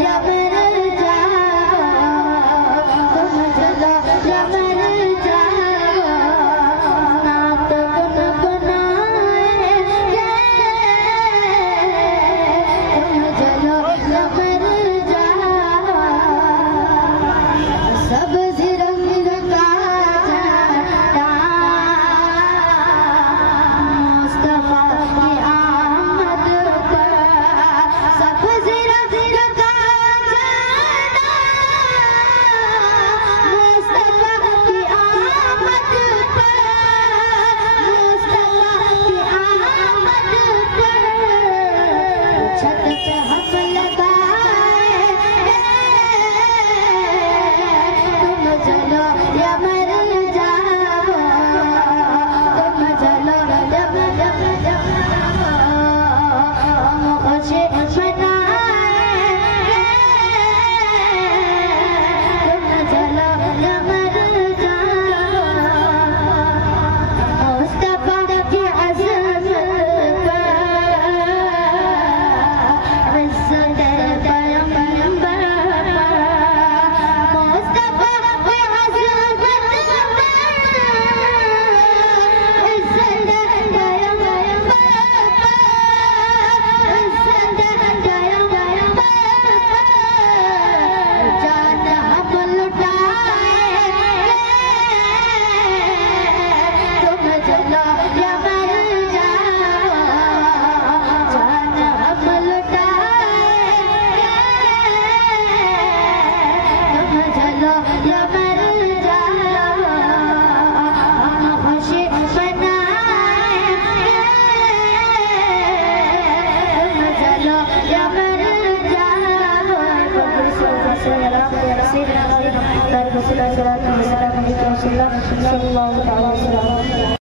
या मर जाओ, तुम चलो या मर जाओ, ना तो गुनगुनाएंगे, तुम चलो या मर जाओ। सब्ज़ रंग का झंडा मुस्तफा की आमद पर, सब्ज़ रंग का झंडा मुस्तफा की आमद पर, मुस्तफा की आमद पर, छत पे हम लगाएंगे, तुम चलो या मर जाओ, तुम चलो या मर जाओ, हम खुशी मनाएंगे, तुम चलो या मर जाओ। मुस्तफा की अज़मत पर, इज़्ज़त पैगंबर पर, मुस्तफा की अज़मत पर, इज़्ज़त पैगंबर पर, इज़्ज़त पैगंबर पर, जान हम लुटाएंगे, तुम चलो या मर जाओ, जान हम लुटाएंगे, तुम चलो या मर जाओ, हम खुशी मनाएंगे, तुम चलो या मर जाओ। सल्लल्लाहु अलैहि वसल्लम।